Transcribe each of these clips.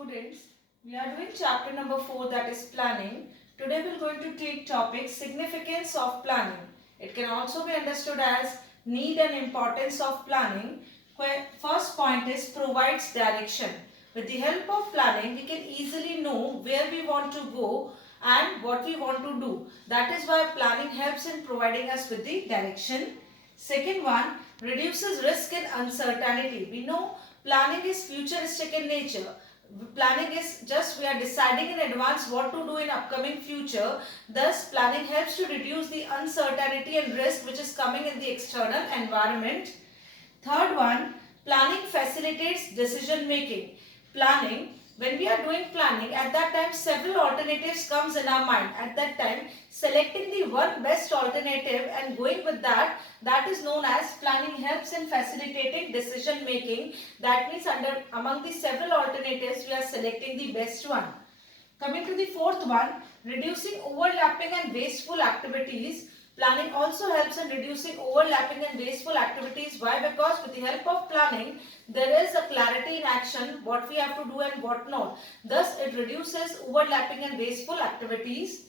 Students, we are doing chapter number 4, that is planning. Today we are going to take topic significance of planning. It can also be understood as need and importance of planning. First point is provides direction. With the help of planning, we can easily know where we want to go and what we want to do. That is why planning helps in providing us with the direction. Second one, reduces risk and uncertainty. We know planning is futuristic in nature. Planning is just we are deciding in advance what to do in upcoming future. Thus, planning helps to reduce the uncertainty and risk which is coming in the external environment. Third one, planning facilitates decision making. Planning, when we are doing planning, at that time several alternatives comes in our mind. At that time, selecting the one best alternative and going with that is known as planning helps in facilitating decision making. That means among the several alternatives, we are selecting the best one. Coming to the fourth one, reducing overlapping and wasteful activities. Planning also helps in reducing overlapping and wasteful activities. Why? Because with the help of planning, there is a clarity in action, what we have to do and what not. Thus, it reduces overlapping and wasteful activities.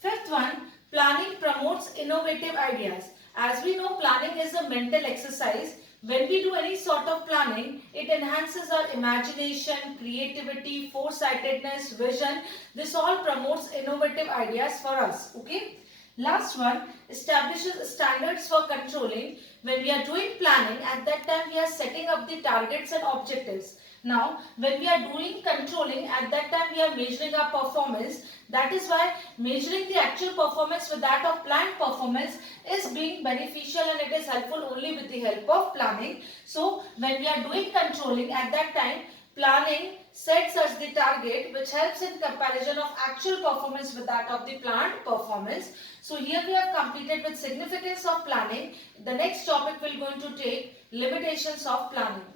Fifth one, planning promotes innovative ideas. As we know, planning is a mental exercise. When we do any sort of planning, it enhances our imagination, creativity, foresightedness, vision. This all promotes innovative ideas for us. Okay. Last one, establishes standards for controlling. When we are doing planning, at that time we are setting up the targets and objectives. Now, when we are doing controlling, at that time we are measuring our performance. That is why measuring the actual performance with that of planned performance is being beneficial and it is helpful only with the help of planning. So, when we are doing controlling, at that time, planning sets us the target which helps in comparison of actual performance with that of the planned performance. So here we have completed with significance of planning. The next topic we are going to take limitations of planning.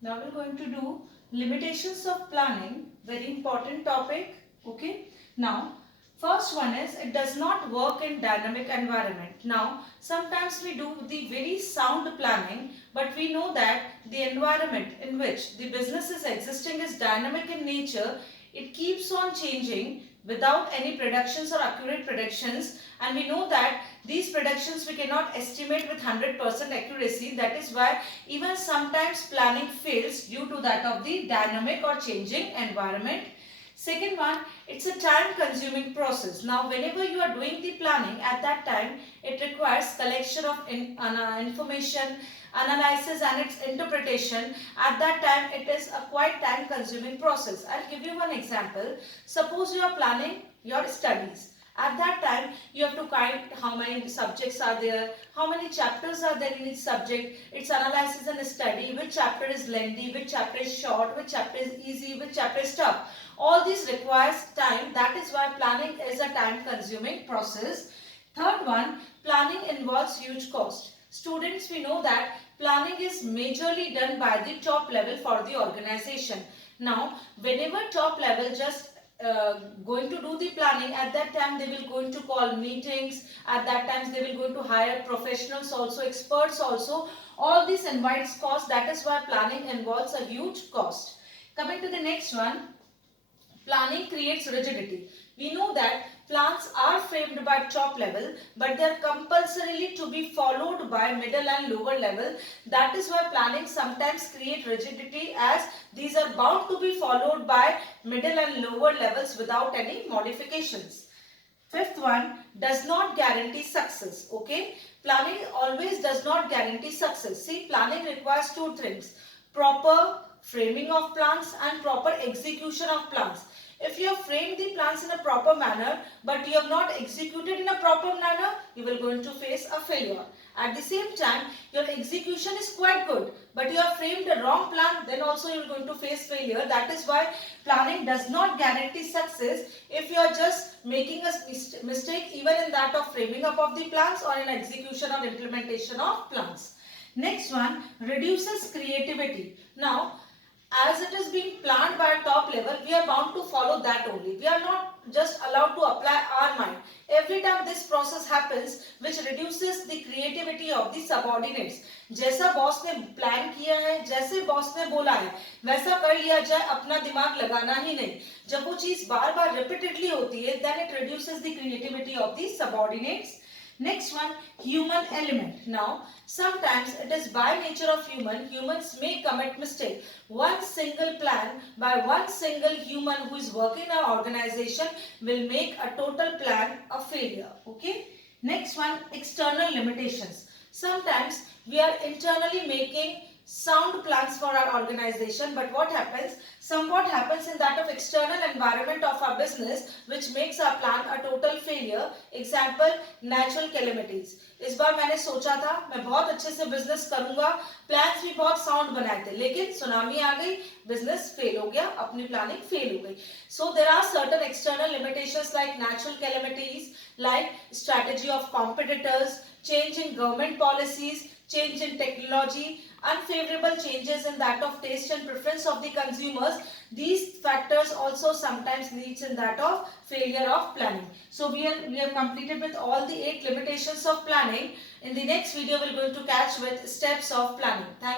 Now we are going to do limitations of planning, very important topic. Okay. Now first one is it does not work in dynamic environment. Now sometimes we do the very sound planning, but we know that the environment in which the business is existing is dynamic in nature. It keeps on changing without any predictions or accurate predictions, and we know that these predictions we cannot estimate with 100% accuracy. That is why even sometimes planning fails due to that of the dynamic or changing environment. Second one, it's a time consuming process. Now whenever you are doing the planning, at that time it requires collection of information, analysis and its interpretation. At that time it is a quite time consuming process. I'll give you one example. Suppose you are planning your studies. At that time, you have to count how many subjects are there, how many chapters are there in each subject, its analysis and study, which chapter is lengthy, which chapter is short, which chapter is easy, which chapter is tough. All this requires time. That is why planning is a time consuming process. Third one, planning involves huge cost. Students, we know that planning is majorly done by the top level for the organization. Now, whenever top level just going to do the planning, at that time they will going to call meetings. At that time they will going to hire professionals also, experts also. All this invites cost. That is why planning involves a huge cost. Coming to the next one, planning creates rigidity. We know that plans are framed by top level, but they are compulsorily to be followed by middle and lower level. That is why planning sometimes create rigidity, as these are bound to be followed by middle and lower levels without any modifications. Fifth one, does not guarantee success. Okay, planning always does not guarantee success. See, planning requires two things: proper framing of plans and proper execution of plans. If you have framed the plans in a proper manner, but you have not executed in a proper manner, you will going to face a failure. At the same time, your execution is quite good, but you have framed a wrong plan, then also you are going to face failure. That is why planning does not guarantee success if you are just making a mistake even in that of framing up of the plans or in execution or implementation of plans. Next one, reduces creativity. Now, as it is being planned by top level, we are bound to follow that only. We are not just allowed to apply our mind. Every time this process happens, which reduces the creativity of the subordinates. जैसा boss ने plan किया है, जैसे boss ने बोला है, वैसा कर लिया जाए, अपना दिमाग लगाना ही नहीं. जब वो चीज बार बार रिपीटेडली होती है, then it reduces the creativity of the subordinates. Next one, human element. Now, sometimes it is by nature of humans may commit mistake. One single plan by one single human who is working in our organization will make a total plan a failure. Okay. Next one, external limitations. Sometimes we are internally making sound plans for our organization, but what happens in that of external environment of our business which makes our plan a total failure. Example, natural calamities. इस बार मैंने सोचा था मैं बहुत अच्छे से business करूंगा, plans भी बहुत साउंड बनाए थे, लेकिन सुनामी आ गई, बिजनेस फेल हो गया, अपनी प्लानिंग फेल हो गई. So there are certain external limitations like natural calamities, like strategy of competitors, change in government policies, change in technology, unfavorable changes in that of taste and preference of the consumers. These factors also sometimes leads in that of failure of planning. So we have completed with all the 8 limitations of planning. In the next video we are going to catch with steps of planning. Thank